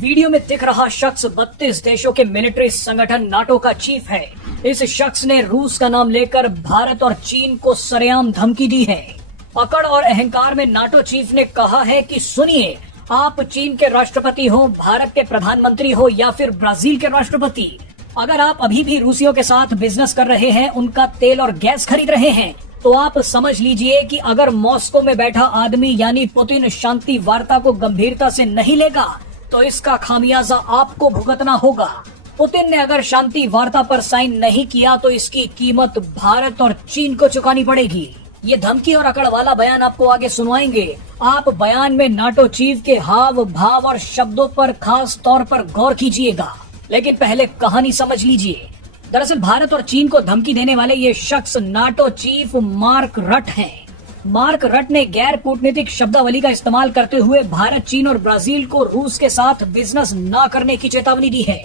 Video में दिख रहा शख्स 32 देशों के मिलिट्री संगठन नाटो का चीफ है। इस शख्स ने रूस का नाम लेकर भारत और चीन को सरेआम धमकी दी है। अकड़ और अहंकार में नाटो चीफ ने कहा है कि सुनिए, आप चीन के राष्ट्रपति हो, भारत के प्रधानमंत्री हो या फिर ब्राजील के राष्ट्रपति, अगर आप अभी भी रूसियों के साथ बिजनेस कर रहे हैं, उनका तेल और गैस खरीद रहे हैं, तो आप समझ लीजिए कि अगर मॉस्को में बैठा आदमी यानी पुतिन शांति वार्ता को गंभीरता से नहीं लेगा तो इसका खामियाजा आपको भुगतना होगा। पुतिन ने अगर शांति वार्ता पर साइन नहीं किया तो इसकी कीमत भारत और चीन को चुकानी पड़ेगी। ये धमकी और अकड़ वाला बयान आपको आगे सुनवाएंगे। आप बयान में नाटो चीफ के हाव भाव और शब्दों पर खास तौर पर गौर कीजिएगा, लेकिन पहले कहानी समझ लीजिए। दरअसल भारत और चीन को धमकी देने वाले ये शख्स नाटो चीफ मार्क रट हैं। मार्क रट ने गैर कूटनीतिक शब्दावली का इस्तेमाल करते हुए भारत, चीन और ब्राजील को रूस के साथ बिजनेस न करने की चेतावनी दी है।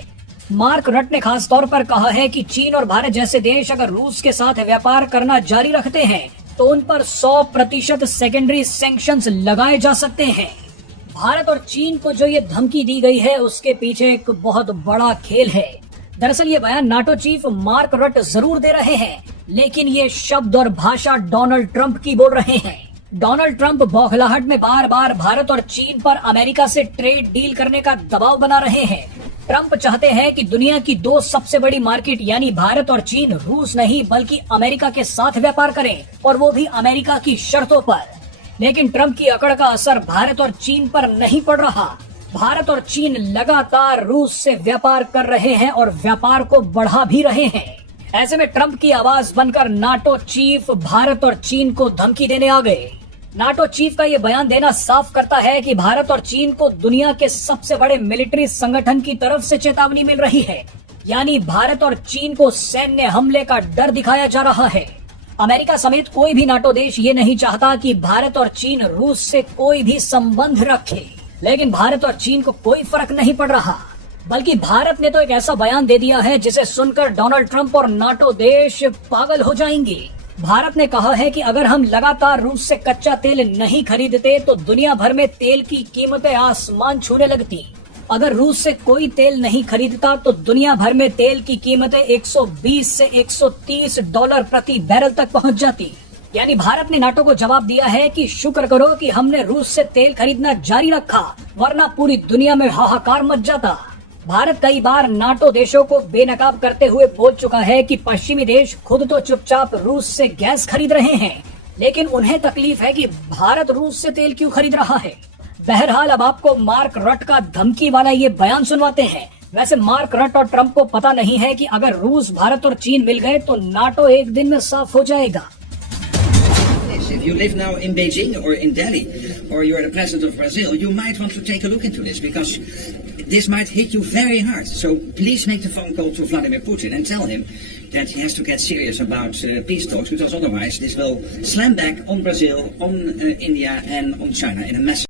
मार्क रट ने खास तौर पर कहा है कि चीन और भारत जैसे देश अगर रूस के साथ व्यापार करना जारी रखते हैं तो उन पर 100% सेकेंडरी सैंक्शंस लगाए जा सकते हैं। भारत और चीन को जो ये धमकी दी गई है उसके पीछे एक बहुत बड़ा खेल है। दरअसल ये बयान नाटो चीफ मार्क रट जरूर दे रहे हैं, लेकिन ये शब्द और भाषा डोनाल्ड ट्रंप की बोल रहे हैं। डोनाल्ड ट्रंप बौखलाहट में बार बार भारत और चीन पर अमेरिका से ट्रेड डील करने का दबाव बना रहे हैं। ट्रंप चाहते हैं कि दुनिया की दो सबसे बड़ी मार्केट यानी भारत और चीन रूस नहीं बल्कि अमेरिका के साथ व्यापार करें, और वो भी अमेरिका की शर्तों पर। लेकिन ट्रंप की अकड़ का असर भारत और चीन पर नहीं पड़ रहा। भारत और चीन लगातार रूस से व्यापार कर रहे हैं और व्यापार को बढ़ा भी रहे हैं। ऐसे में ट्रंप की आवाज बनकर नाटो चीफ भारत और चीन को धमकी देने आ गए। नाटो चीफ का ये बयान देना साफ करता है कि भारत और चीन को दुनिया के सबसे बड़े मिलिट्री संगठन की तरफ से चेतावनी मिल रही है, यानी भारत और चीन को सैन्य हमले का डर दिखाया जा रहा है। अमेरिका समेत कोई भी नाटो देश ये नहीं चाहता कि भारत और चीन रूस से कोई भी संबंध रखे, लेकिन भारत और चीन को कोई फर्क नहीं पड़ रहा, बल्कि भारत ने तो एक ऐसा बयान दे दिया है जिसे सुनकर डोनाल्ड ट्रंप और नाटो देश पागल हो जाएंगे। भारत ने कहा है कि अगर हम लगातार रूस से कच्चा तेल नहीं खरीदते तो दुनिया भर में तेल की कीमतें आसमान छूने लगती। अगर रूस से कोई तेल नहीं खरीदता तो दुनिया भर में तेल की कीमतें 120 से 130 डॉलर प्रति बैरल तक पहुंच जाती। यानी भारत ने नाटो को जवाब दिया है कि शुक्र करो कि हमने रूस से तेल खरीदना जारी रखा, वरना पूरी दुनिया में हाहाकार मच जाता। भारत कई बार नाटो देशों को बेनकाब करते हुए बोल चुका है कि पश्चिमी देश खुद तो चुपचाप रूस से गैस खरीद रहे हैं, लेकिन उन्हें तकलीफ है कि भारत रूस से तेल क्यों खरीद रहा है। बहरहाल अब आपको मार्क रट का धमकी वाला ये बयान सुनवाते हैं। वैसे मार्क रट और ट्रंप को पता नहीं है कि अगर रूस, भारत और चीन मिल गए तो नाटो एक दिन में साफ हो जाएगा। If you live now in Beijing or in Delhi, or you're the president of Brazil, you might want to take a look into this because this might hit you very hard. So please make the phone call to Vladimir Putin and tell him that he has to get serious about peace talks, because otherwise this will slam back on Brazil, on India and on China in a massive